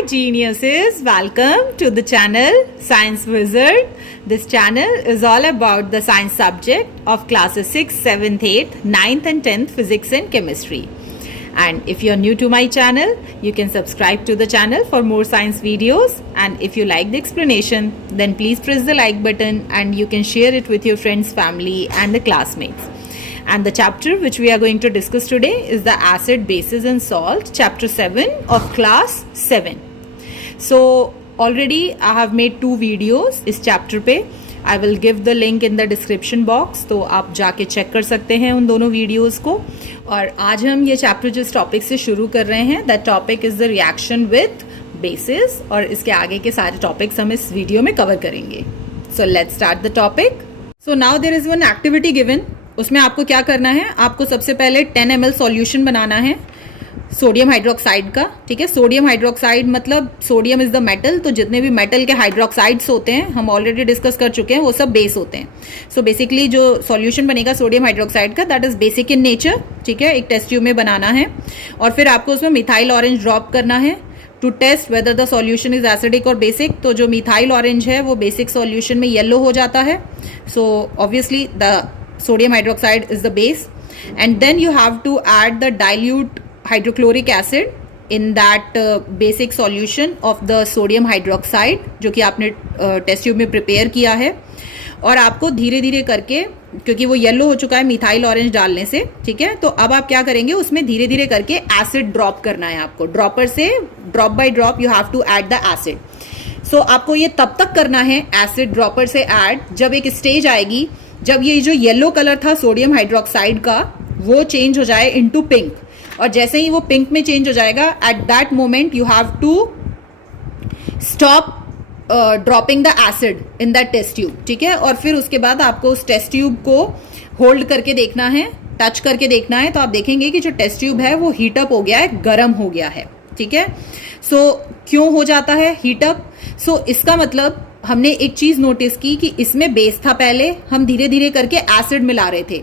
Hi geniuses, welcome to the channel Science Wizard. This channel is all about the science subject of classes 6th, 7th, 8th, 9th and 10th physics and chemistry. And if you're new to my channel, you can subscribe to the channel for more science videos. And if you like the explanation, then please press the like button and you can share it with your friends, family and the classmates. And the chapter which we are going to discuss today is the acid, bases and salt, chapter 7 of class 7. So already I have made 2 videos इस chapter पे. I will give the link in the description box, तो आप जाके check कर सकते हैं उन दोनों वीडियोस को. और आज हम ये चैप्टर जिस टॉपिक से शुरू कर रहे हैं, that topic is the reaction with basis, और इसके आगे के सारे टॉपिक्स हम इस वीडियो में कवर करेंगे. So let's start the topic. So now there is one activity given. उसमें आपको क्या करना है, आपको सबसे पहले 10 ml सॉल्यूशन बनाना है सोडियम हाइड्रोक्साइड का. ठीक है, सोडियम हाइड्रोक्साइड मतलब सोडियम इज द मेटल, तो जितने भी मेटल के हाइड्रोक्साइड्स होते हैं हम ऑलरेडी डिस्कस कर चुके हैं, वो सब बेस होते हैं. सो बेसिकली जो सॉल्यूशन बनेगा सोडियम हाइड्रोक्साइड का, that is basic in nature. ठीक है, एक टेस्ट ट्यूब में बनाना है और फिर आपको उसमें मिथाइल ऑरेंज ड्रॉप करना है to test whether the solution is acidic और बेसिक. तो जो मिथाइल ऑरेंज है वो बेसिक सॉल्यूशन में येलो हो जाता है. So obviously the sodium hydroxide is the base, and then you have to add the dilute hydrochloric acid in that basic solution of the sodium hydroxide जो कि आपने test tube में prepare किया है. और आपको धीरे धीरे करके, क्योंकि वो येलो हो चुका है मिथाइल ऑरेंज डालने से, ठीक है, तो अब आप क्या करेंगे, उसमें धीरे धीरे करके एसिड ड्रॉप करना है आपको. ड्रॉपर से drop by drop you have to add the acid. So आपको ये तब तक करना है एसिड ड्रॉपर से ऐड जब एक स्टेज आएगी जब ये जो येलो कलर था सोडियम हाइड्रोक्साइड का वो चेंज हो जाए इनटू पिंक. और जैसे ही वो पिंक में चेंज हो जाएगा, at that moment you have to stop dropping the acid in that test tube. ठीक है, और फिर उसके बाद आपको उस टेस्ट ट्यूब को होल्ड करके देखना है, टच करके देखना है. तो आप देखेंगे कि जो टेस्ट ट्यूब है वो हीटअप हो गया है, गर्म हो गया है. ठीक है, सो क्यों हो जाता है हीटअप? सो इसका मतलब हमने एक चीज नोटिस की कि इसमें बेस था, पहले हम धीरे धीरे करके एसिड मिला रहे थे.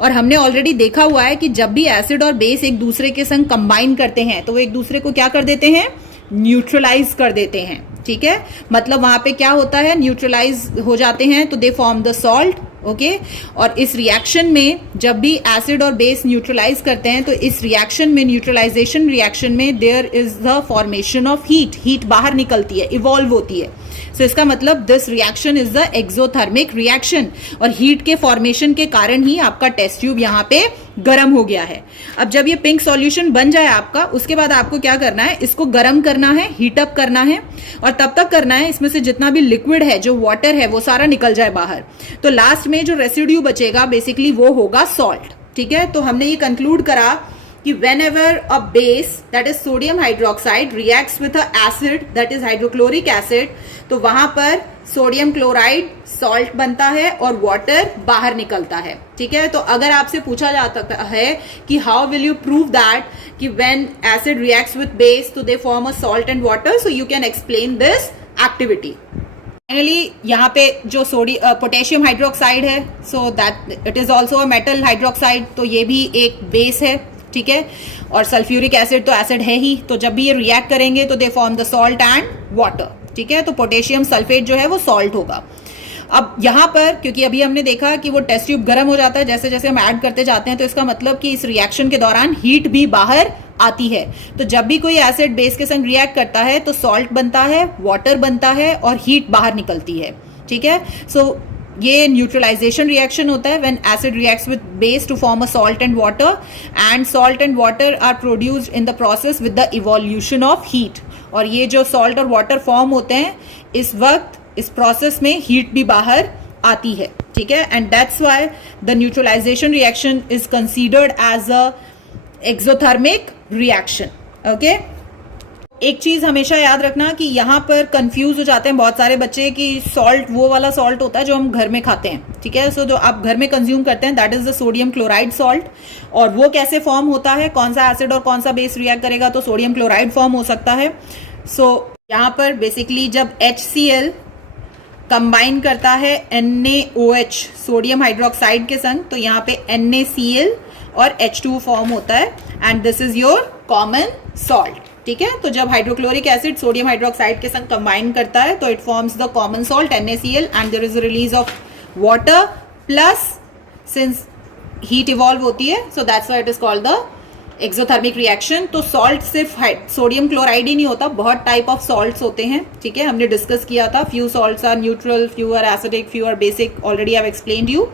और हमने ऑलरेडी देखा हुआ है कि जब भी एसिड और बेस एक दूसरे के संग कंबाइन करते हैं तो वो एक दूसरे को क्या कर देते हैं, न्यूट्रलाइज कर देते हैं. ठीक है, मतलब वहां पे क्या होता है, न्यूट्रलाइज हो जाते हैं, तो they form the salt. Okay, और इस रिएक्शन में जब भी एसिड और बेस न्यूट्रलाइज करते हैं तो इस रिएक्शन में, न्यूट्रलाइजेशन रिएक्शन में, there is the formation of heat. Heat बाहर निकलती है, इवॉल्व होती है. सो इसका मतलब this reaction is the exothermic reaction, और हीट के फॉर्मेशन के कारण ही आपका टेस्ट ट्यूब यहाँ पे गर्म हो गया है. अब जब ये पिंक सॉल्यूशन बन जाए आपका, उसके बाद आपको क्या करना है, इसको गर्म करना है, हीटअप करना है, और तब तक करना है इसमें से जितना भी लिक्विड है, जो वाटर है, वो सारा निकल जाए बाहर. तो लास्ट में जो रेसिड्यू बचेगा बेसिकली वो होगा सॉल्ट. ठीक है, तो हमने ये कंक्लूड करा कि whenever a base that is sodium hydroxide reacts with a acid that is hydrochloric acid, तो वहां पर सोडियम क्लोराइड सॉल्ट बनता है और वाटर बाहर निकलता है. ठीक है, तो अगर आपसे पूछा जाता है कि how will you prove that कि when acid reacts with base तो they form a salt and water, so you can explain this activity. Finally यहाँ पे जो पोटेशियम हाइड्रोक्साइड है, so that it is also a metal hydroxide, तो ये भी एक बेस है. ठीक है, और सल्फ्यूरिक एसिड तो एसिड है ही, तो जब भी ये रिएक्ट करेंगे तो they form the salt and water. ठीक है, तो पोटेशियम सल्फेट जो है वो सॉल्ट होगा. अब यहाँ पर क्योंकि अभी हमने देखा कि वो टेस्ट ट्यूब गर्म हो जाता है जैसे जैसे हम ऐड करते जाते हैं, तो इसका मतलब कि इस रिएक्शन के दौरान हीट भी बाहर आती है. तो जब भी कोई एसिड बेस के संग रिएक्ट करता है तो सॉल्ट बनता है, वाटर बनता है और हीट बाहर निकलती है. ठीक है, सो ये न्यूट्रलाइजेशन रिएक्शन होता है when acid reacts with base to form a salt and water, and salt and water are produced in the process with the evolution of heat. और ये जो सॉल्ट और वाटर फॉर्म होते हैं, इस वक्त इस प्रोसेस में हीट भी बाहर आती है. ठीक है, and that's why the neutralisation reaction is considered as a exothermic reaction. Okay, एक चीज हमेशा याद रखना कि यहाँ पर कंफ्यूज हो जाते हैं बहुत सारे बच्चे कि सॉल्ट वो वाला सॉल्ट होता है जो हम घर में खाते हैं. ठीक है, सो जो आप घर में कंज्यूम करते हैं that is the sodium chloride salt. और वो कैसे फॉर्म होता है, कौन सा एसिड और कौन सा बेस रिएक्ट करेगा तो सोडियम क्लोराइड फॉर्म हो सकता है. सो यहाँ पर बेसिकली जब HCl कंबाइन करता है NaOH सोडियम हाइड्रोक्साइड के संग, तो यहाँ पे NaCl और H2 फॉर्म होता है, and this is your common salt. ठीक है। तो जब हाइड्रोक्लोरिक एसिड सोडियम हाइड्रोक्साइड के संग कंबाइन करता है तो it forms the common salt NaCl and there is a release of water plus since heat evolve होती है so that's why it is called the exothermic reaction. तो salt सिर्फ sodium chloride ही नहीं होता, बहुत टाइप ऑफ सॉल्ट्स होते हैं, ठीक है, हमने डिस्कस किया था। Few salts are neutral, few are acidic, few are basic, already I have explained you.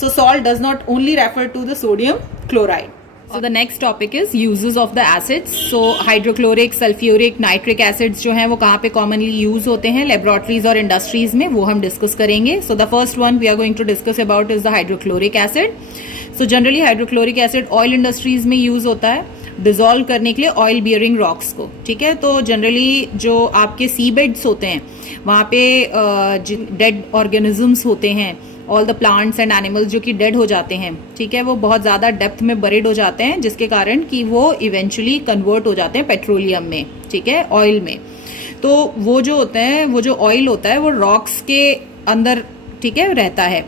So salt does not only refer to the sodium chloride. So the next topic is uses of the acids. So hydrochloric, sulfuric, nitric acids जो हैं वो कहाँ पे commonly use होते हैं laboratories और industries में, वो हम discuss करेंगे। So the first one we are going to discuss about is the hydrochloric acid. So generally hydrochloric acid oil industries में use होता है dissolve करने के लिए oil bearing rocks को, ठीक है। तो generally जो आपके sea beds होते हैं वहाँ पे dead organisms होते हैं, all the plants and animals जो कि डेड हो जाते हैं, ठीक है, वो बहुत ज़्यादा डेप्थ में बरीड हो जाते हैं जिसके कारण कि वो इवेंचुअली कन्वर्ट हो जाते हैं पेट्रोलियम में, ठीक है, ऑयल में। तो वो जो होते हैं, वो जो ऑयल होता है वो रॉक्स के अंदर, ठीक है, रहता है।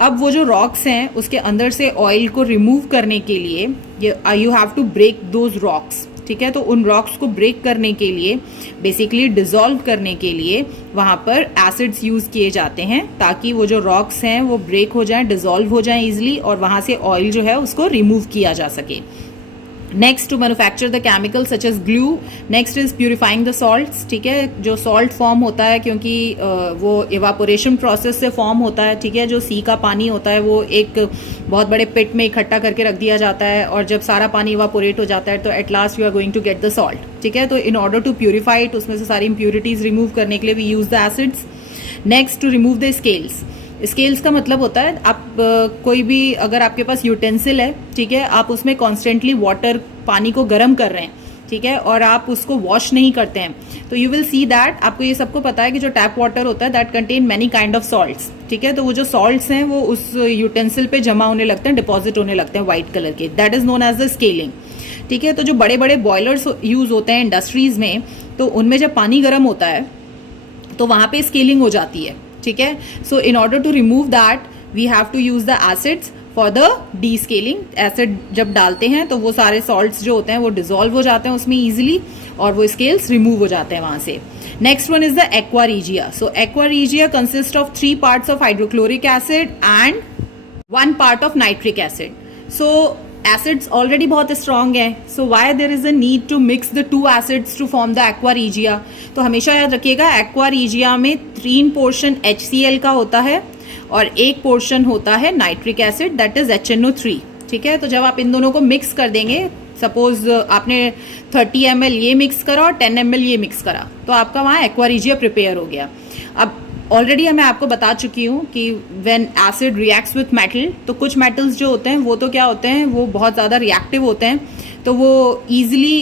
अब वो जो रॉक्स हैं उसके अंदर से ऑयल को रिमूव करने के लिए you have to break those rocks, ठीक है। तो उन रॉक्स को ब्रेक करने के लिए, बेसिकली डिसॉल्व करने के लिए वहाँ पर एसिड्स यूज़ किए जाते हैं ताकि वो जो रॉक्स हैं वो ब्रेक हो जाएं, डिसॉल्व हो जाएं इजीली और वहाँ से ऑयल जो है उसको रिमूव किया जा सके। Next to manufacture the chemical such as glue. Next is purifying the salts, ठीक है। जो सॉल्ट फॉर्म होता है क्योंकि वो इवापोरेशन प्रोसेस से फॉर्म होता है, ठीक है। जो सी का पानी होता है वो एक बहुत बड़े पिट में इकट्ठा करके रख दिया जाता है और जब सारा पानी इवापोरेट हो जाता है तो at last you are going to get the salt, ठीक है। तो in order to purify it, उसमें से सारी इम्प्यूरिटीज रिमूव करने के लिए we use the acids. Next to remove the scales. Scales का मतलब होता है आप कोई भी, अगर आपके पास यूटेंसिल है, ठीक है, आप उसमें कॉन्स्टेंटली वाटर, पानी को गर्म कर रहे हैं, ठीक है, और आप उसको वॉश नहीं करते हैं तो यू विल सी दैट, आपको ये सबको पता है कि जो टैप वाटर होता है that contain many kind of salts, ठीक है। तो वो जो सॉल्ट्स हैं वो उस यूटेंसिल पे जमा होने लगते हैं, डिपॉजिट होने लगते हैं व्हाइट कलर के, that is known as the scaling, ठीक है। तो जो बड़े बड़े बॉयलर्स यूज होते हैं इंडस्ट्रीज में, तो उनमें जब पानी गर्म होता है तो वहाँ पे स्केलिंग हो जाती है, ठीक है। So in order to remove that we have to use the acids for the descaling. Acid जब डालते हैं तो वो सारे सॉल्ट्स जो होते हैं वो डिसॉल्व हो जाते हैं उसमें इजीली और वो स्केल्स रिमूव हो जाते हैं वहां से। Next one is the aqua regia. So aqua regia consist of 3 parts of hydrochloric acid and 1 part of nitric acid. So acids already बहुत स्ट्रॉन्ग है, so why there is a need to mix the 2 acids to form the aqua regia. तो हमेशा याद रखिएगा aqua regia में 3 portion HCl का होता है और 1 पोर्शन होता है nitric acid, that is HNO3, ठीक है। तो जब आप इन दोनों को मिक्स कर देंगे, सपोज आपने 30 ml ये मिक्स करा और 10 ml ये मिक्स करा, तो आपका वहाँ एक्वा रिजिया प्रिपेयर हो गया। अब ऑलरेडी मैं आपको बता चुकी हूँ कि when acid reacts with metal, तो कुछ मेटल्स जो होते हैं वो तो क्या होते हैं, वो बहुत ज़्यादा रिएक्टिव होते हैं, तो वो ईजिली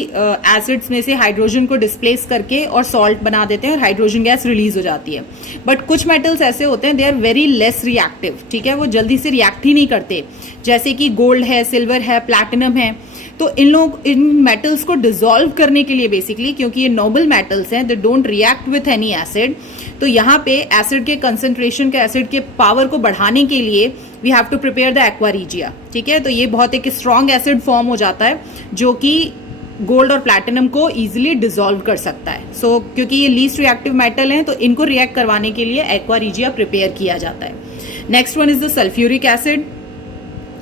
एसिड्स में से हाइड्रोजन को डिस्प्लेस करके और सॉल्ट बना देते हैं और हाइड्रोजन गैस रिलीज हो जाती है। बट कुछ मेटल्स ऐसे होते हैं they are very less reactive, ठीक है, वो जल्दी से रिएक्ट ही नहीं करते, जैसे कि गोल्ड है, सिल्वर है, प्लैटिनम है। तो इन मेटल्स को डिसॉल्व करने के लिए बेसिकली, क्योंकि ये नोबल मेटल्स हैं, they don't react with any acid, तो यहाँ पे एसिड के कंसंट्रेशन के, एसिड के पावर को बढ़ाने के लिए we have to prepare the aqua regia, ठीक है। तो ये बहुत एक स्ट्रॉन्ग एसिड फॉर्म हो जाता है जो कि गोल्ड और प्लैटिनम को इजीली डिसॉल्व कर सकता है। सो क्योंकि ये लीस्ट रिएक्टिव मेटल हैं तो इनको रिएक्ट करवाने के लिए एक्वा रिजिया प्रिपेयर किया जाता है। Next one is the sulphuric acid.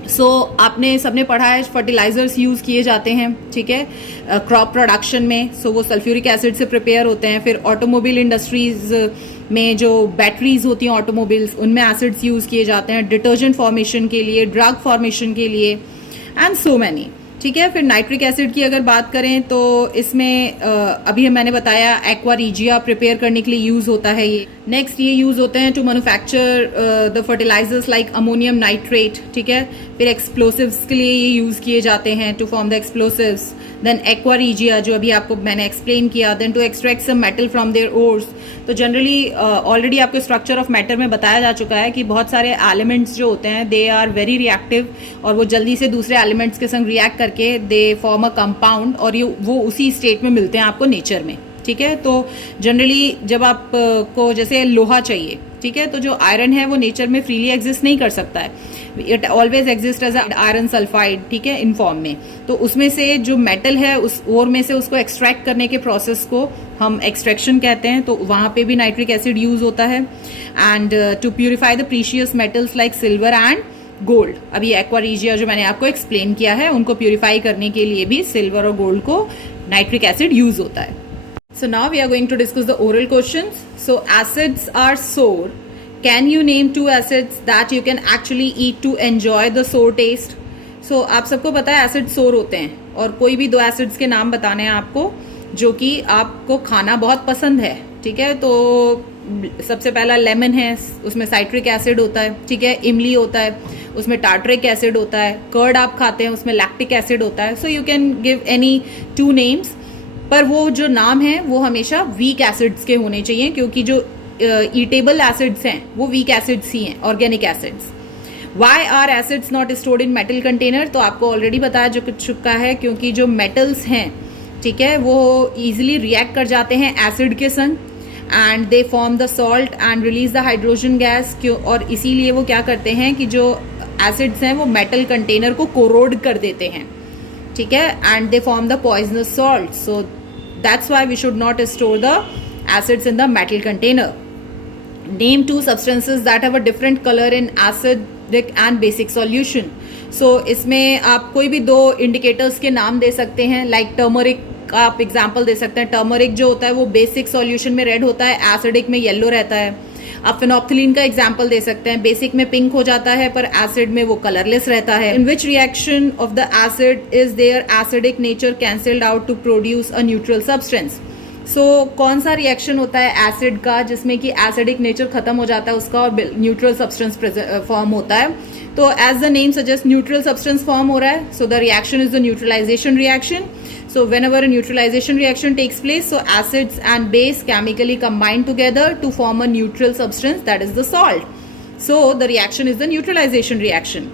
So आपने सबने पढ़ा है फर्टिलाइजर्स यूज़ किए जाते हैं, ठीक है, क्रॉप प्रोडक्शन में, सो वो सल्फ्यूरिक एसिड से प्रिपेयर होते हैं। फिर ऑटोमोबाइल इंडस्ट्रीज में जो बैटरीज होती हैं ऑटोमोबाइल्स, उनमें एसिड्स यूज़ किए जाते हैं डिटर्जेंट फॉर्मेशन के लिए, ड्रग फॉर्मेशन के लिए एंड सो मैनी, ठीक है। फिर नाइट्रिक एसिड की अगर बात करें तो इसमें अभी मैंने बताया एक्वा रिजिया प्रिपेयर करने के लिए यूज़ होता है ये। नेक्स्ट ये यूज़ होते हैं to manufacture the fertilizers like ammonium nitrate, ठीक है। फिर एक्सप्लोसिव्स के लिए ये यूज़ किए जाते हैं to form the explosives. Then aqua regia जो अभी आपको मैंने एक्सप्लेन किया। Then to extract some metal from their ores. तो जनरली ऑलरेडी आपको स्ट्रक्चर ऑफ मैटर में बताया जा चुका है कि बहुत सारे एलिमेंट्स जो होते हैं दे आर वेरी रिएक्टिव और वो जल्दी से दूसरे एलिमेंट्स के संग रिएक्ट करके दे फॉर्म अ कंपाउंड और ये वो उसी स्टेट में मिलते हैं आपको नेचर में, ठीक है। तो जनरली जब आप को जैसे लोहा चाहिए, ठीक है, तो जो आयरन है वो नेचर में फ्रीली एग्जिस्ट नहीं कर सकता है, it always exist as iron sulphide, ठीक है, इन फॉर्म में। तो उसमें से जो मेटल है उस ओर में से उसको एक्सट्रैक्ट करने के प्रोसेस को हम एक्सट्रैक्शन कहते हैं, तो वहाँ पे भी नाइट्रिक एसिड यूज होता है। And to purify the precious metals like silver and gold, अभी एक्वा रीजिया जो मैंने आपको एक्सप्लेन किया है, उनको प्यूरिफाई करने के लिए भी सिल्वर और गोल्ड को नाइट्रिक एसिड यूज होता है। So now we are going to discuss the oral questions. So acids are sour. Can you name 2 acids that you can actually eat to enjoy the sour taste? So आप सबको पता है acid सोर होते हैं, और कोई भी 2 एसिड्स के नाम बताने हैं आपको जो कि आपको खाना बहुत पसंद है, ठीक है। तो सबसे पहला लेमन है, उसमें साइट्रिक एसिड होता है, ठीक है, इमली होता है, उसमें टार्ट्रिक एसिड होता है, कर्ड आप खाते हैं उसमें लैक्टिक एसिड होता है। सो you can give any 2 names, पर वो जो नाम है वो हमेशा वीक एसिड्स के होने चाहिए, क्योंकि जो ईटेबल एसिड्स हैं वो वीक एसिड्स ही हैं, organic acids. Why are acids not stored in metal container, तो आपको ऑलरेडी बताया जो चुका है, क्योंकि जो मेटल्स हैं, ठीक है, वो इजिली रिएक्ट कर जाते हैं एसिड के संग, and they form the salt and release the hydrogen gas, और इसीलिए वो क्या करते हैं कि जो एसिड्स हैं वो मेटल कंटेनर को कोरोड कर देते हैं, ठीक है, and they form the poisonous salt. So that's why we should not store the acids in the metal container. Name 2 substances that have a different color in acidic and basic solution. So इसमें आप कोई भी 2 indicators के नाम दे सकते हैं, like turmeric का आप एग्जाम्पल दे सकते हैं। टर्मरिक जो होता है वो बेसिक सॉल्यूशन में रेड होता है, एसिडिक में येलो रहता है। आप फिनोप्थिलीन का एग्जाम्पल दे सकते हैं, बेसिक में पिंक हो जाता है पर एसिड में वो कलरलेस रहता है। In which reaction of the acid is their acidic nature cancelled out to produce a neutral substance. So कौन सा रिएक्शन होता है एसिड का जिसमें कि एसिडिक नेचर खत्म हो जाता है उसका और न्यूट्रल सब्सटेंस फॉर्म होता है? तो as the name suggest neutral substance form हो रहा है, so the reaction is the neutralisation reaction. So whenever a neutralization reaction takes place, so acids and base chemically combine together to form a neutral substance, that is the salt. So the reaction is the neutralization reaction.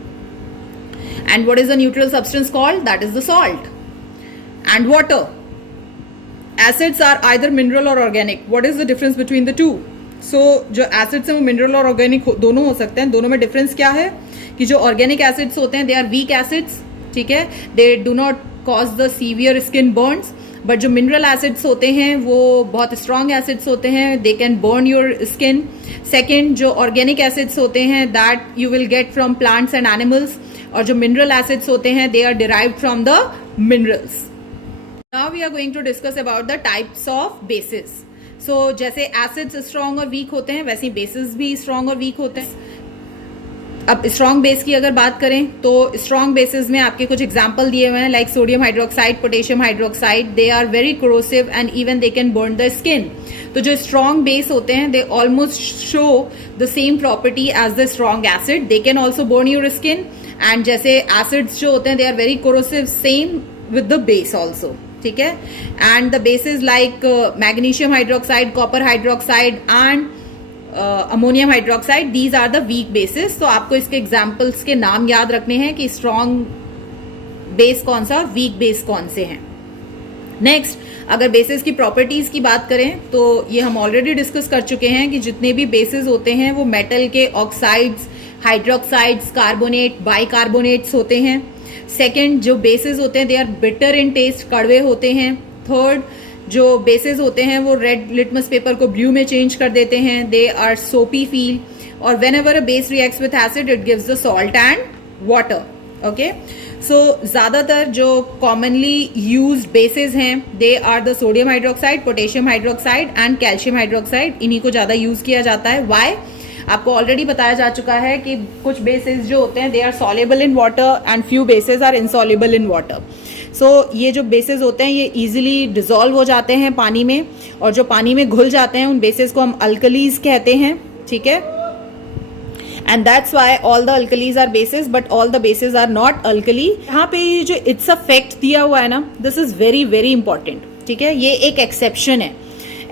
And what is the neutral substance called? That is the salt. And water. Acids are either mineral or organic. What is the difference between the two? So जो acids हैं वो mineral और organic दोनों हो सकते हैं. दोनों में difference क्या है कि जो organic acids होते हैं they are weak acids, ठीक है, they do not cause the severe skin burns, but जो mineral acids होते हैं वो बहुत strong acids होते हैं, they can burn your skin. Second, जो organic acids होते हैं that you will get from plants and animals, और जो mineral acids होते हैं they are derived from the minerals. Now we are going to discuss about the types of bases. So जैसे acids strong और weak होते हैं वैसे ही bases भी strong और weak होते हैं. अब स्ट्रॉन्ग बेस की अगर बात करें तो स्ट्रॉन्ग बेसिस में आपके कुछ एग्जांपल दिए हुए हैं, like sodium hydroxide, potassium hydroxide, they are very corrosive and even they can burn the skin. तो जो स्ट्रॉन्ग बेस होते हैं they almost show the same property as the strong acid, they can also burn your skin. And जैसे acids जो होते हैं they are very corrosive, same with the base also, ठीक है. And the bases like magnesium hydroxide, copper hydroxide and ammonium hydroxide, these are the weak bases. तो आपको इसके examples के नाम याद रखने हैं कि स्ट्रॉन्ग बेस कौन सा और वीक बेस कौन से हैं. नेक्स्ट, अगर बेसिस की प्रॉपर्टीज की बात करें तो ये हम ऑलरेडी डिस्कस कर चुके हैं कि जितने भी बेसिस होते हैं वो मेटल के ऑक्साइड्स, हाइड्रोक्साइड्स, कार्बोनेट, बाइकार्बोनेट्स होते हैं. सेकेंड, जो बेसिस होते हैं they are bitter in taste, कड़वे होते हैं. थर्ड, जो बेसिस होते हैं वो रेड लिटमस पेपर को ब्लू में चेंज कर देते हैं, दे आर सोपी फील. और whenever a base reacts with acid it gives the salt and water. Okay, so ज्यादातर जो कॉमनली यूज्ड बेसिस हैं they are the sodium hydroxide, potassium hydroxide and calcium hydroxide. इन्हीं को ज्यादा use किया जाता है. वाई? आपको ऑलरेडी बताया जा चुका है कि कुछ बेसिस जो होते हैं they are soluble in water and few bases are insoluble in water. So ये जो बेसिस होते हैं ये इजीली डिसॉल्व हो जाते हैं पानी में, और जो पानी में घुल जाते हैं उन बेसिस को हम अल्कलीज कहते हैं, ठीक है. And that's why all the alkalis are bases but all the bases are not alkali. यहाँ पे जो इट्स अ फैक्ट दिया हुआ है ना, this is very very important, ठीक है. ये एक एक्सेप्शन है.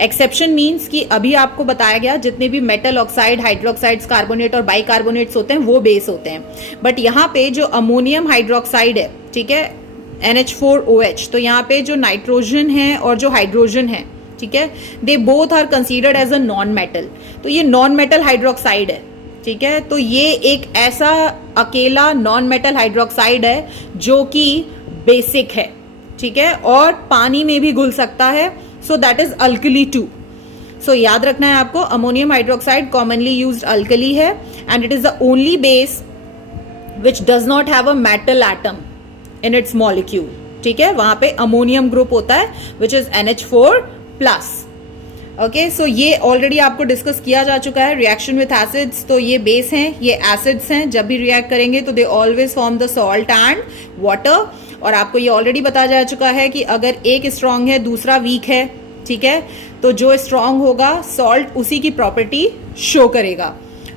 एक्सेप्शन मीन्स कि अभी आपको बताया गया जितने भी मेटल ऑक्साइड, हाइड्रोक्साइड्स, कार्बोनेट और बाइकार्बोनेट्स होते हैं वो बेस होते हैं. बट यहाँ पे जो अमोनियम हाइड्रोक्साइड है, ठीक है, NH4OH, तो यहाँ पे जो नाइट्रोजन है और जो हाइड्रोजन है, ठीक है, they both are considered as a non metal. तो ये नॉन मेटल हाइड्रोक्साइड है, ठीक है। तो ये एक ऐसा अकेला नॉन मेटल हाइड्रोक्साइड है जो कि बेसिक है, ठीक है, और पानी में भी घुल सकता है। So that is alkali too. सो याद रखना है आपको, ammonium hydroxide commonly used alkali है and it is the only base which does not have a metal atom in its molecule, ठीक है। वहां पे अमोनियम ग्रुप होता है विच इज NH4+। ओके, सो ये ऑलरेडी आपको डिस्कस किया जा चुका है। रिएक्शन विथ एसिड्स, तो ये बेस हैं, ये एसिड्स हैं, जब भी रिएक्ट करेंगे तो they always form the salt and water. और आपको ये ऑलरेडी बताया जा चुका है कि अगर एक स्ट्रांग है दूसरा वीक है, ठीक है, तो जो स्ट्रांग होगा सॉल्ट उसी की प्रॉपर्टी शो करेगा।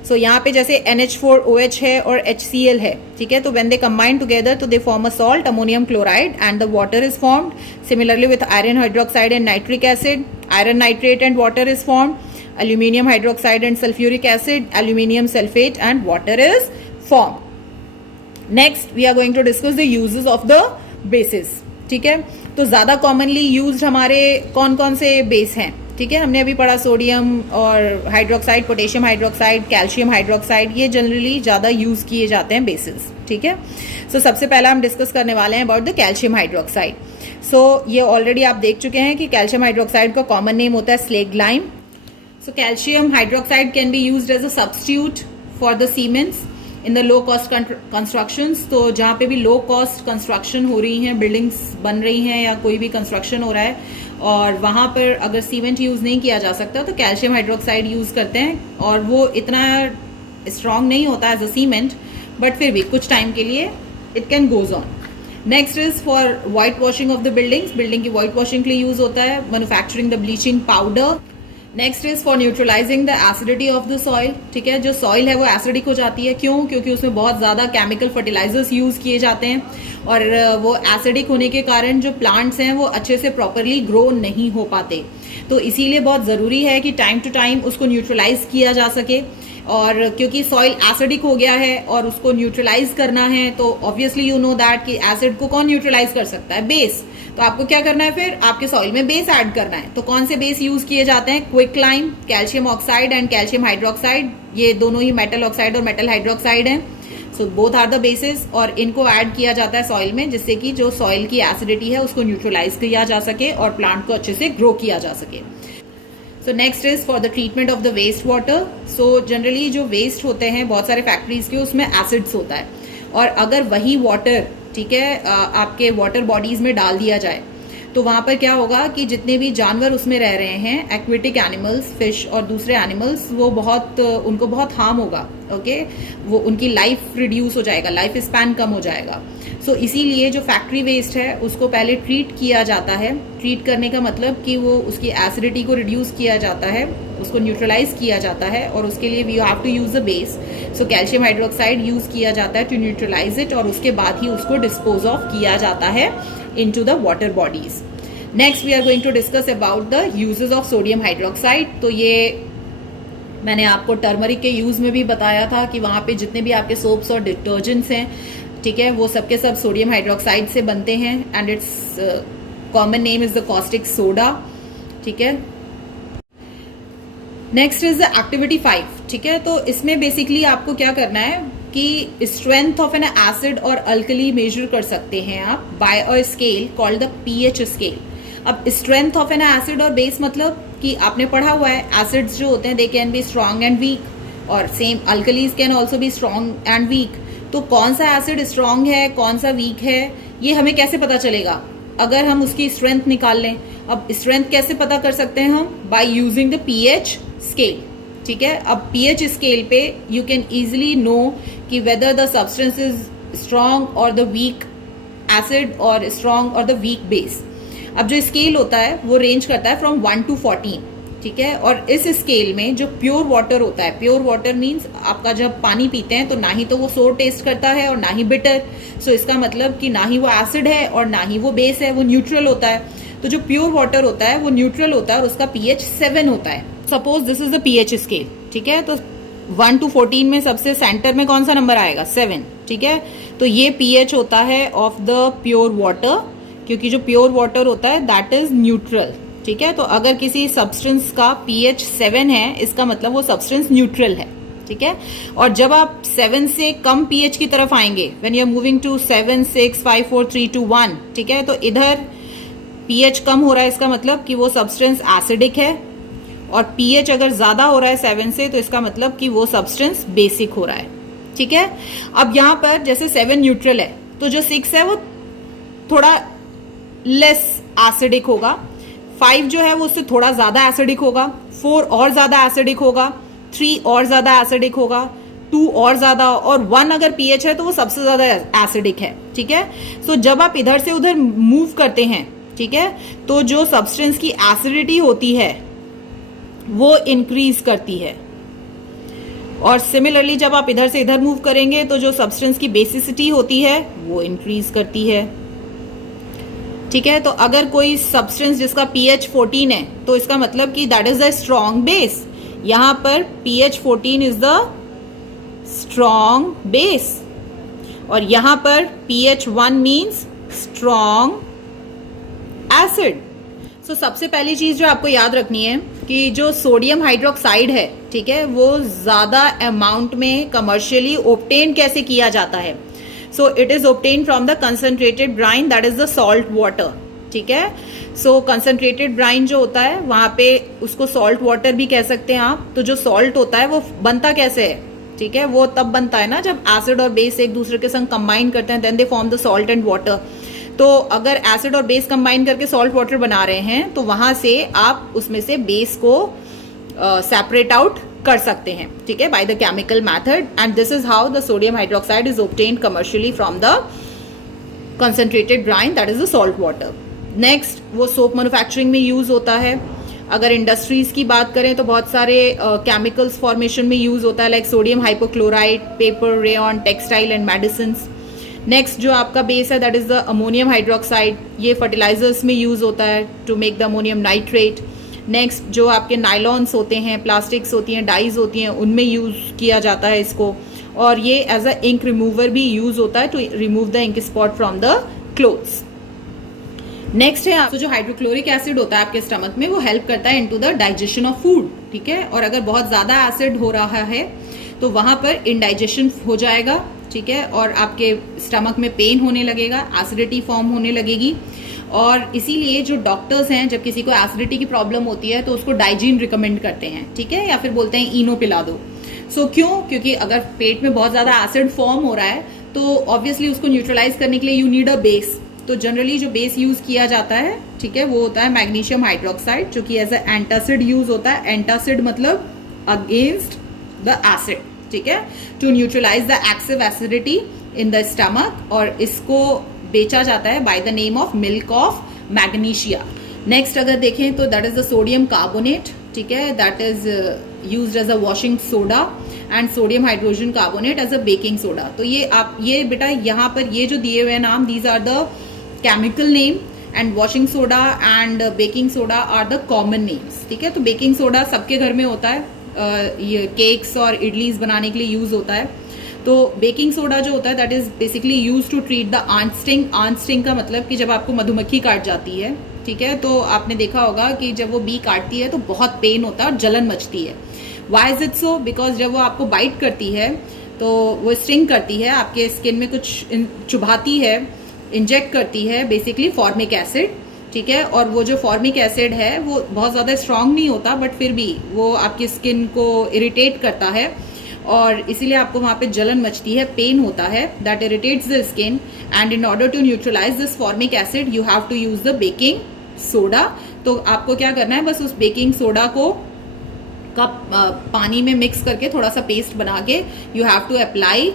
सो यहाँ पे जैसे NH4OH है और HCl है, ठीक है, तो व्हेन दे कंबाइन टुगेदर तो they form a salt ammonium chloride and the water is formed. Similarly with iron hydroxide and nitric acid, iron nitrate and water is formed. Aluminium hydroxide and sulfuric acid, aluminium sulfate and water is formed. Next we are going to discuss the uses of the bases, ठीक है। तो ज्यादा commonly used हमारे कौन कौन से base हैं, ठीक है। हमने अभी पढ़ा सोडियम और hydroxide, potassium hydroxide, calcium hydroxide, ये जनरली ज्यादा यूज किए जाते हैं बेसिस, ठीक है। सो सबसे पहला हम डिस्कस करने वाले हैं about the calcium hydroxide. So ये ऑलरेडी आप देख चुके हैं कि कैल्शियम हाइड्रोक्साइड का कॉमन नेम होता है slag lime. So calcium hydroxide can be used as a substitute for the cements in the low cost constructions. तो जहाँ पे भी लो कॉस्ट कंस्ट्रक्शन हो रही हैं, बिल्डिंग्स बन रही हैं या कोई भी कंस्ट्रक्शन हो रहा है और वहाँ पर अगर सीमेंट यूज नहीं किया जा सकता तो कैल्शियम हाइड्रोक्साइड यूज करते हैं। और वो इतना स्ट्रांग नहीं होता एज अ सीमेंट, बट फिर भी कुछ टाइम के लिए it can goes on. Next is for white washing of the buildings, building की व्हाइट वॉशिंग के लिए यूज होता है। Manufacturing the bleaching powder. Next is for neutralising the acidity of the soil, ठीक है। जो सॉइल है वो एसिडिक हो जाती है, क्यों? क्योंकि उसमें बहुत ज्यादा केमिकल फर्टिलाइजर्स यूज किए जाते हैं और वो एसिडिक होने के कारण जो प्लांट्स हैं वो अच्छे से प्रॉपरली ग्रो नहीं हो पाते। तो इसीलिए बहुत जरूरी है कि टाइम टू टाइम उसको न्यूट्रलाइज किया जा सके। और क्योंकि सॉइल एसिडिक हो गया है और उसको न्यूट्रलाइज करना है, तो ऑब्वियसली यू नो दैट कि एसिड को कौन न्यूट्रलाइज कर सकता है? बेस। तो आपको क्या करना है, फिर आपके सॉइल में बेस ऐड करना है। तो कौन से बेस यूज किए जाते हैं? Quick lime, calcium oxide and calcium hydroxide. ये दोनों ही मेटल ऑक्साइड और मेटल हाइड्रोक्साइड हैं। So both are the bases और इनको ऐड किया जाता है सॉइल में, जिससे कि जो सॉइल की एसिडिटी है उसको न्यूट्रलाइज किया जा सके और प्लांट को अच्छे से ग्रो किया जा सके। So next is for the treatment of the waste water. So generally जो वेस्ट होते हैं बहुत सारे फैक्ट्रीज के, उसमें एसिड्स होता है और अगर वही वाटर, ठीक है, आपके वाटर बॉडीज में डाल दिया जाए तो वहां पर क्या होगा कि जितने भी जानवर उसमें रह रहे हैं, एक्वेटिक एनिमल्स, फिश और दूसरे एनिमल्स, वो उनको बहुत हार्म होगा। ओके, वो उनकी लाइफ रिड्यूस हो जाएगा, लाइफ स्पैन कम हो जाएगा। सो इसीलिए जो फैक्ट्री वेस्ट है उसको पहले ट्रीट किया जाता है। ट्रीट करने का मतलब कि वो उसकी एसिडिटी को रिड्यूस किया जाता है, उसको न्यूट्रलाइज किया जाता है और उसके लिए we have to use a base. So calcium hydroxide use किया जाता है टू न्यूट्रलाइज इट और उसके बाद ही उसको डिस्पोज ऑफ किया जाता है into the water bodies. Next we are going to discuss about the uses of sodium hydroxide. तो ये मैंने आपको टर्मरिक के यूज में भी बताया था कि वहाँ पे जितने भी आपके सोप्स और डिटर्जेंट्स हैं, ठीक है, वो सबके सब सोडियम हाइड्रोक्साइड से बनते हैं and it's common name is the caustic soda, ठीक है। नेक्स्ट इज द एक्टिविटी 5, ठीक है। तो इसमें बेसिकली आपको क्या करना है कि स्ट्रेंथ ऑफ एन एसिड और अल्कली मेजर कर सकते हैं आप by a scale called the pH scale. अब स्ट्रेंथ ऑफ एन एसिड और बेस मतलब कि आपने पढ़ा हुआ है एसिड्स जो होते हैं they can be strong and weak और same alkalis can also be strong and weak. तो कौन सा एसिड स्ट्रॉन्ग है, कौन सा वीक है, ये हमें कैसे पता चलेगा? अगर हम उसकी स्ट्रेंथ निकाल लें। अब स्ट्रेंथ कैसे पता कर सकते हैं हम? By using the pH scale, ठीक है। अब पीएच स्केल पे यू कैन इजिली नो कि whether the substance is strong और द वीक एसिड और स्ट्रॉन्ग और द वीक बेस। अब जो स्केल होता है वो रेंज करता है फ्रॉम 1 to 14, ठीक है। और इस स्केल में जो प्योर वाटर होता है, प्योर वाटर मीन्स आपका जब पानी पीते हैं तो ना ही तो वो सोर टेस्ट करता है और ना ही बिटर। सो इसका मतलब कि ना ही वो एसिड है और ना ही वो बेस है, वो न्यूट्रल होता है। तो जो प्योर वाटर होता है वो न्यूट्रल होता है और उसका पीएच 7 होता है। Suppose this is the pH scale, ठीक है। तो 1 to 14 में सबसे सेंटर में कौन सा नंबर आएगा? 7, ठीक है। तो ये पीएच होता है ऑफ द प्योर वाटर, क्योंकि जो प्योर वाटर होता है दैट इज न्यूट्रल, ठीक है। तो अगर किसी सब्सटेंस का pH 7 है, इसका मतलब वो सब्सटेंस न्यूट्रल है, ठीक है। और जब आप 7 से कम pH की तरफ आएंगे, when you are moving to 7, 6, 5, 4, 3, 2, 1, ठीक है, तो इधर pH कम हो रहा है, इसका मतलब कि वो सब्सटेंस एसिडिक है। और pH अगर ज्यादा हो रहा है 7 से, तो इसका मतलब कि वो सब्सटेंस बेसिक हो रहा है, ठीक है। अब यहां पर जैसे 7 न्यूट्रल है, तो जो 6 है वो थोड़ा लेस एसिडिक होगा, 5 जो है वो उससे थोड़ा ज्यादा एसिडिक होगा, 4 और ज्यादा एसिडिक होगा, 3 और ज्यादा एसिडिक होगा, 2 और ज्यादा, और 1 अगर pH है तो वो सबसे ज्यादा एसिडिक है, ठीक है। सो जब आप इधर से उधर मूव करते हैं, ठीक है, तो जो सब्सटेंस की एसिडिटी होती है वो इंक्रीज करती है। और सिमिलरली जब आप इधर से इधर मूव करेंगे तो जो सब्सटेंस की बेसिसिटी होती है वो इंक्रीज करती है, ठीक है। तो अगर कोई सब्सटेंस जिसका pH 14 है, तो इसका मतलब कि that is the strong base. यहां पर pH 14 is the strong base, और यहां पर pH 1 मीन्स स्ट्रॉन्ग एसिड। सो सबसे पहली चीज जो आपको याद रखनी है कि जो सोडियम हाइड्रोक्साइड है, ठीक है, वो ज्यादा अमाउंट में कमर्शियली ऑब्टेन कैसे किया जाता है। So it is obtain from the concentrated brine, that is the salt water, ठीक है। सो कंसंट्रेटेड ब्राइन जो होता है, वहां पे उसको सॉल्ट वाटर भी कह सकते हैं आप। तो जो सॉल्ट होता है वो बनता कैसे है, ठीक है, वो तब बनता है ना जब एसिड और बेस एक दूसरे के संग कंबाइन करते हैं, then they form the salt and water. तो अगर एसिड और बेस कंबाइन करके सॉल्ट वाटर बना रहे हैं, तो वहां से आप उसमें से बेस को सेपरेट आउट कर सकते हैं, ठीक है, by the chemical method. And this is how the sodium hydroxide is obtained commercially from the concentrated brine, that is the salt water. Next, वो सोप मैन्युफैक्चरिंग में यूज होता है। अगर इंडस्ट्रीज की बात करें तो बहुत सारे केमिकल्स फॉर्मेशन में यूज होता है, like sodium hypochloride, paper, rayon, textile and medicines. Next जो आपका बेस है, that is the ammonium hydroxide, ये फर्टिलाइजर्स में यूज होता है to make the ammonium nitrate. Next जो आपके नाइलॉन्स होते हैं, प्लास्टिक्स होती हैं, डाइज होती हैं, उनमें यूज किया जाता है इसको। और ये एज अ इंक रिमूवर भी यूज होता है to remove the ink spot from the clothes. Next है तो जो हाइड्रोक्लोरिक एसिड होता है आपके स्टमक में, वो हेल्प करता है into the digestion of food, ठीक है। और अगर बहुत ज्यादा एसिड हो रहा है तो वहां पर इनडाइजेशन हो जाएगा, ठीक है, और आपके स्टमक में पेन होने लगेगा, एसिडिटी फॉर्म होने लगेगी। और इसीलिए जो डॉक्टर्स हैं, जब किसी को एसिडिटी की प्रॉब्लम होती है तो उसको डाइजीन रिकमेंड करते हैं, ठीक है, या फिर बोलते हैं इनो पिला दो। सो क्यों? क्योंकि अगर पेट में बहुत ज्यादा एसिड फॉर्म हो रहा है तो ऑब्वियसली उसको न्यूट्रलाइज करने के लिए यू नीड अ बेस। तो जनरली जो बेस यूज किया जाता है, ठीक है, वो होता है मैग्नीशियम हाइड्रोक्साइड, जो कि एज ए एंटासिड यूज होता है। एंटासिड मतलब अगेंस्ट द एसिड, ठीक है, to neutralize the excessive acidity in the stomach. और इसको बेचा जाता है by the name of milk of magnesia. Next अगर देखें तो that is the sodium carbonate, ठीक है, that is used as a washing soda, and sodium hydrogen carbonate as a baking soda. तो ये बेटा यहाँ पर ये जो दिए हुए नाम, these are the chemical name, and washing soda and baking soda are the common names, ठीक है। तो बेकिंग सोडा सबके घर में होता है, ये केक्स और इडलीज बनाने के लिए यूज होता है। तो बेकिंग सोडा जो होता है that is basically use to treat the ant sting. Ant sting का मतलब कि जब आपको मधुमक्खी काट जाती है, ठीक है, तो आपने देखा होगा कि जब वो बी काटती है तो बहुत पेन होता है और जलन मचती है। Why is it so? Because जब वो आपको बाइट करती है तो वो स्टिंग करती है, आपके स्किन में कुछ चुभाती है, इंजेक्ट करती है बेसिकली फॉर्मिक एसिड, ठीक है। और वो जो फॉर्मिक एसिड है वो बहुत ज़्यादा स्ट्रांग नहीं होता, बट फिर भी वो आपकी स्किन को इरिटेट करता है और इसीलिए आपको वहाँ पे जलन मचती है, पेन होता है, that irritates the skin. And in order to neutralize this formic acid you have to use the baking soda. तो आपको क्या करना है, बस उस बेकिंग सोडा को पानी में मिक्स करके थोड़ा सा पेस्ट बना के you have to apply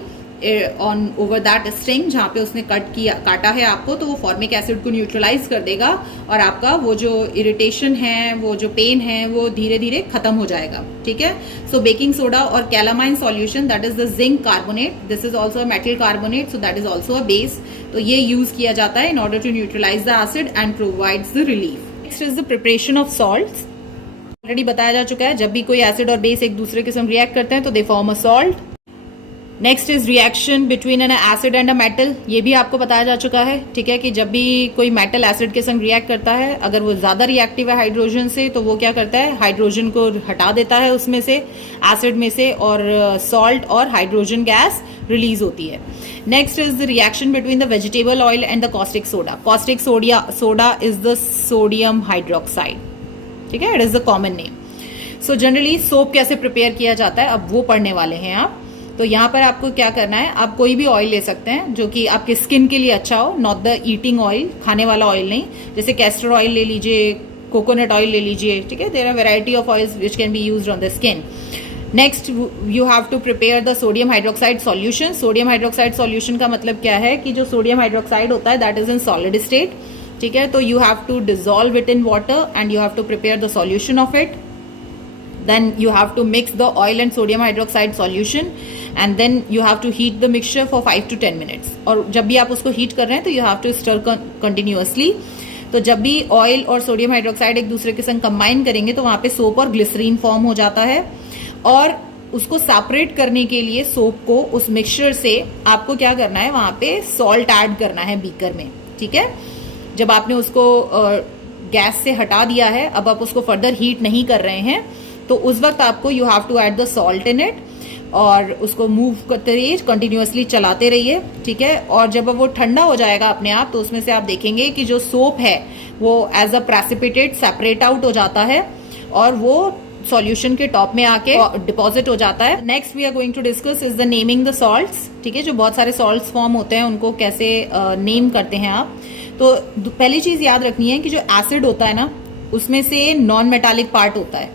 on over that string जहाँ पे उसने काटा है आपको, तो वो फॉर्मिक एसिड को न्यूट्रलाइज कर देगा और आपका वो जो इरिटेशन है, वो जो पेन है, वो धीरे धीरे खत्म हो जाएगा, ठीक है। सो बेकिंग सोडा और calamine solution that is the zinc carbonate, this is also a metal carbonate, so that is also a base. तो ये यूज किया जाता है in order to neutralize the acid and provides the relief. Next is the preparation of salts. Already बताया जा चुका है, जब भी कोई एसिड और बेस एक दूसरे के साथ रिएक्ट करते हैं तो they form a salt. Next is reaction between N acid and a metal. ये भी आपको बताया जा चुका है, ठीक है, कि जब भी कोई मेटल एसिड के संग रिएक्ट करता है, अगर वो ज्यादा रिएक्टिव है हाइड्रोजन से, तो वो क्या करता है, हाइड्रोजन को हटा देता है उसमें से, एसिड में से, और सॉल्ट और हाइड्रोजन गैस रिलीज होती है। Next is the reaction between the vegetable oil and the caustic soda. Caustic soda is the sodium hydroxide, ठीक है, it is the common name. So generally soap कैसे prepare किया जाता है, अब वो पढ़ने वाले हैं आप। तो यहाँ पर आपको क्या करना है, आप कोई भी ऑयल ले सकते हैं जो कि आपके स्किन के लिए अच्छा हो, नॉट द ईटिंग ऑयल, खाने वाला ऑयल नहीं। जैसे कैस्टर ऑयल ले लीजिए, कोकोनट ऑयल ले लीजिए, ठीक है, there are variety of oils which can be used on the skin. Next you have to prepare the sodium hydroxide solution. Sodium hydroxide solution का मतलब क्या है कि जो सोडियम हाइड्रोक्साइड होता है that is in solid state, ठीक है। तो you have to dissolve it in water and you have to prepare the solution of it. Then you have to mix the oil and sodium hydroxide solution and then you have to heat the mixture for 5 to 10 minutes. और जब भी आप उसको heat कर रहे हैं तो you have to stir continuously. तो जब भी ऑयल और सोडियम हाइड्रोक्साइड एक दूसरे के संग कंबाइन करेंगे तो वहां पे सोप और ग्लिसरीन फॉर्म हो जाता है। और उसको सेपरेट करने के लिए सोप को उस मिक्सचर से आपको क्या करना है, वहां पे सॉल्ट ऐड करना है बीकर में, ठीक है। जब आपने उसको गैस से हटा दिया है, अब आप उसको फर्दर हीट नहीं कर रहे हैं, तो उस वक्त आपको you have to add the salt in it और उसको मूव करते रहिए, कंटिन्यूअसली चलाते रहिए, ठीक है। और जब वो ठंडा हो जाएगा अपने आप, तो उसमें से आप देखेंगे कि जो सोप है वो as a precipitate separate out हो जाता है और वो सॉल्यूशन के टॉप में आके डिपॉजिट हो जाता है। Next we are going to discuss is the naming the salts, ठीक है। जो बहुत सारे सॉल्ट्स फॉर्म होते हैं उनको कैसे नेम करते हैं आप। तो पहली चीज याद रखनी है कि जो एसिड होता है ना, उसमें से नॉन मेटालिक पार्ट होता है,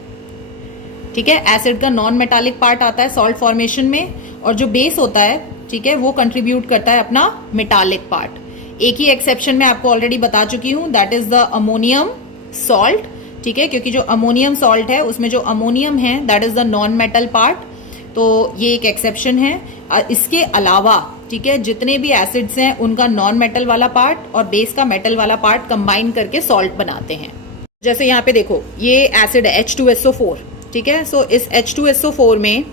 ठीक है। एसिड का नॉन मेटालिक पार्ट आता है सॉल्ट फॉर्मेशन में, और जो बेस होता है, ठीक है, वो कंट्रीब्यूट करता है अपना मेटालिक पार्ट। एक ही एक्सेप्शन मैं आपको ऑलरेडी बता चुकी हूं, that is the ammonium salt, ठीक है, क्योंकि जो अमोनियम सॉल्ट है उसमें जो अमोनियम है that is the non metal part, तो ये एक एक्सेप्शन है। इसके अलावा, ठीक है, जितने भी एसिड्स हैं उनका नॉन मेटल वाला पार्ट और बेस का मेटल वाला पार्ट कंबाइन करके सॉल्ट बनाते हैं। जैसे यहाँ पे देखो, ये एसिड है H2SO4, ठीक है। सो इस H2SO4 में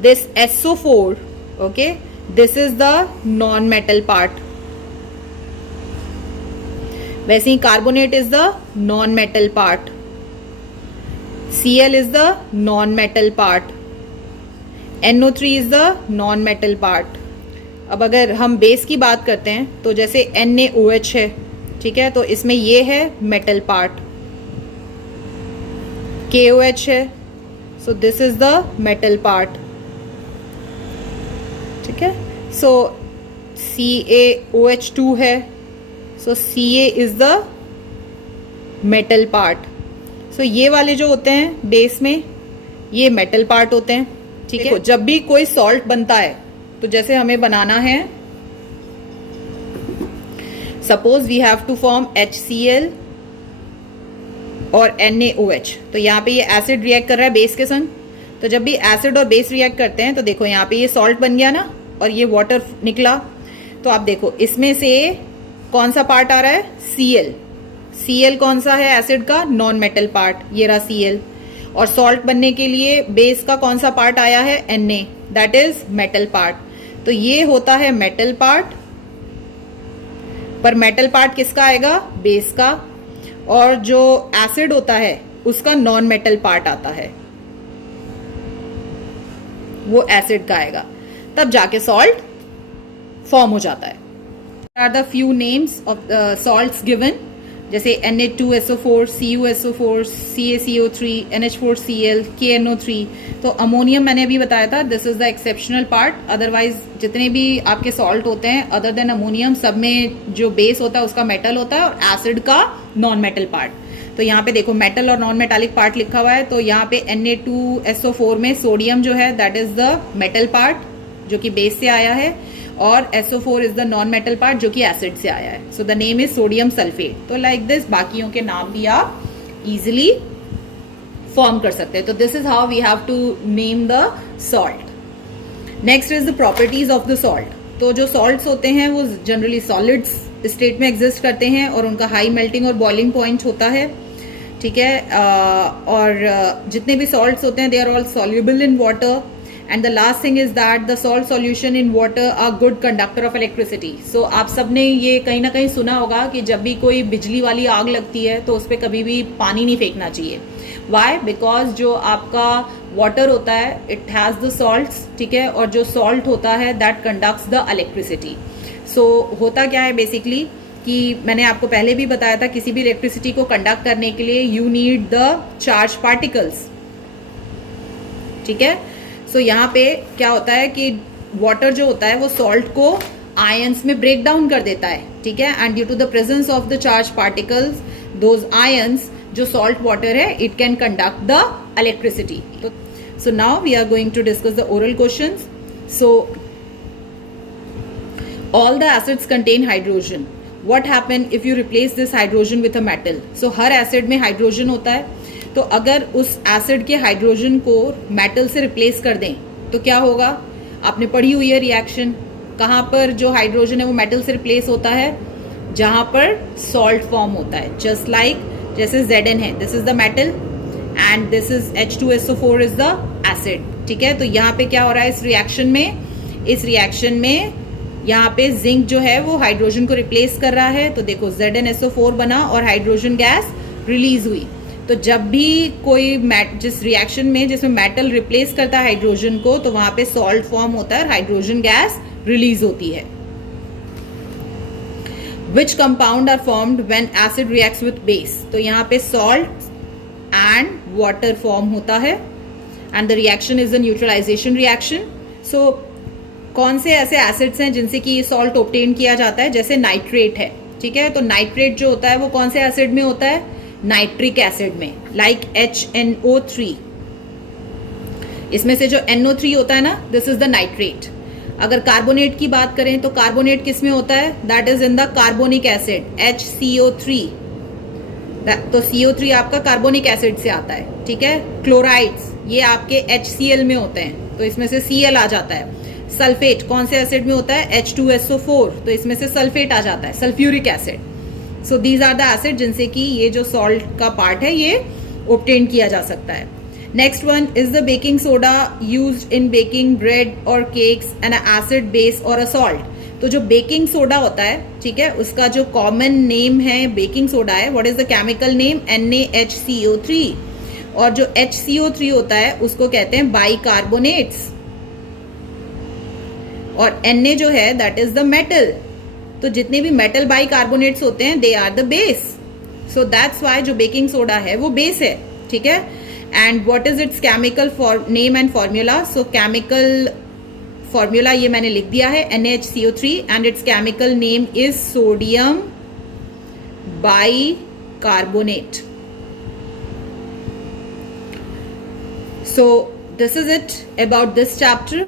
this SO4, okay, this is the non metal part. वैसे ही carbonate is the non metal part, Cl is the non metal part, NO3 is the non metal part. अब अगर हम बेस की बात करते हैं तो जैसे NaOH है, ठीक है, तो इसमें ये है मेटल पार्ट। KOH है, so this is the metal part, ठीक है। so CaOH2 है, so Ca is the metal part। so ये वाले जो होते हैं बेस में, ये मेटल पार्ट होते हैं, ठीक है। जब भी कोई सॉल्ट बनता है, तो जैसे हमें बनाना है, suppose we have to form HCl और NaOH, तो यहाँ पे ये एसिड रिएक्ट कर रहा है बेस के संग। तो जब भी एसिड और बेस रिएक्ट करते हैं तो देखो यहाँ पे ये सॉल्ट बन गया ना, और ये वाटर निकला। तो आप देखो इसमें से कौन सा पार्ट आ रहा है, Cl। Cl कौन सा है एसिड का, नॉन मेटल पार्ट, ये रहा Cl। और सॉल्ट बनने के लिए बेस का कौन सा पार्ट आया है, Na, that is metal part. तो ये होता है मेटल पार्ट, पर मेटल पार्ट किसका आएगा, बेस का। और जो एसिड होता है उसका नॉन मेटल पार्ट आता है, वो एसिड का आएगा, तब जाके सॉल्ट फॉर्म हो जाता है। Are the few names of salts given, जैसे Na2SO4, CuSO4, CaCO3, NH4Cl, KNO3। तो अमोनियम मैंने अभी बताया था, this is the exceptional part. Otherwise जितने भी आपके सॉल्ट होते हैं अदर देन अमोनियम, सब में जो बेस होता है उसका मेटल होता है और एसिड का नॉन मेटल पार्ट। तो यहाँ पे देखो मेटल और नॉन मेटालिक पार्ट लिखा हुआ है, तो यहाँ पे Na2SO4 में सोडियम जो है that is the metal part जो कि बेस से आया है, और SO4 is the non metal part जो कि एसिड से आया है। So the name is sodium sulphate. तो लाइक दिस बाकियों के नाम भी आप इजिली फॉर्म कर सकते हैं। तो this is how we have to name the salt. Next is the properties of the salt. तो जो सॉल्ट्स होते हैं वो जनरली सॉलिड्स स्टेट में एग्जिस्ट करते हैं और उनका हाई मेल्टिंग और बॉइलिंग पॉइंट होता है, ठीक है। और जितने भी सॉल्ट्स होते हैं they are all soluble in water and the last thing is that the salt solution in water are good conductor of electricity. So आप सबने ये कहीं ना कहीं सुना होगा कि जब भी कोई बिजली वाली आग लगती है तो उस पर कभी भी पानी नहीं फेंकना चाहिए. वाई? बिकॉज जो आपका वाटर होता है इट हैज़ द सॉल्ट्स, ठीक है, और जो सॉल्ट होता है दैट कंडक्ट्स द इलेक्ट्रिसिटी. सो होता क्या है बेसिकली कि मैंने आपको पहले भी बताया था किसी भी इलेक्ट्रिसिटी को कंडक्ट करने के लिए you need the charge particles, ठीक है. सो यहाँ पे क्या होता है कि वाटर जो होता है वो सॉल्ट को आयंस में ब्रेक डाउन कर देता है, ठीक है, and due to the presence of the charge particles those ions जो सॉल्ट वाटर है it can conduct the electricity. So now we are going to discuss the oral questions. So all the acids contain hydrogen. What happen if you replace this hydrogen with a metal? So her acid में hydrogen होता है, तो अगर उस acid के hydrogen को metal से replace कर दें तो क्या होगा? आपने पढ़ी हुई है रिएक्शन. कहाँ पर जो हाइड्रोजन है वो मेटल से रिप्लेस होता है? जहाँ पर सॉल्ट फॉर्म होता है. जस्ट लाइक जैसे Zn है, this is the metal and this is H2SO4 is the acid, ठीक है. तो यहाँ पे क्या हो रहा है इस रिएक्शन में? इस रिएक्शन में यहाँ पे जिंक जो है वो हाइड्रोजन को रिप्लेस कर रहा है. तो देखो ZnSO4 बना और हाइड्रोजन गैस रिलीज हुई. तो जब भी कोई जिस रिएक्शन में जिसमें मेटल रिप्लेस करता है हाइड्रोजन को तो वहां पे सॉल्ट फॉर्म होता है और हाइड्रोजन गैस रिलीज होती है. Which compound are formed when acid reacts with base? तो यहाँ पे सॉल्ट एंड वाटर फॉर्म होता है and the reaction is the neutralisation reaction. So कौन से ऐसे एसिड्स हैं जिनसे कि ये सॉल्ट ऑब्टेन किया जाता है? जैसे नाइट्रेट है, ठीक है. तो नाइट्रेट जो होता है वो कौन से एसिड में होता है? नाइट्रिक एसिड में, लाइक HNO3. इसमें से जो NO3 होता है ना, दिस इज द नाइट्रेट. अगर कार्बोनेट की बात करें तो कार्बोनेट किस में होता है? That is in the carbonic acid HCO3. तो CO3 आपका कार्बोनिक एसिड से आता है, ठीक है. क्लोराइड्स ये आपके HCl में होते हैं, तो इसमें से Cl आ जाता है. सल्फेट कौन से एसिड में होता है? H2SO4, तो इसमें से सल्फेट आ जाता है, sulphuric acid. So these are the acid जिनसे कि ये जो सॉल्ट का पार्ट है ये ऑब्टेन किया जा सकता है. Next one is the baking soda used in baking bread और केक्स एन एसिड बेस और अ सॉल्ट. तो जो बेकिंग सोडा होता है, ठीक है, उसका जो कॉमन नेम है बेकिंग सोडा है. What is the chemical name? NaHCO3. और जो HCO3 होता है उसको कहते हैं बाइकार्बोनेट्स और Na जो है दैट इज द मेटल. तो जितने भी मेटल बाइकार्बोनेट्स होते हैं they are the base. So that's why जो बेकिंग सोडा है वो बेस है, ठीक है. And what is its chemical name and formula? So chemical formula ये मैंने लिख दिया है NaHCO3 and its chemical name is sodium bicarbonate. So this is it about this chapter.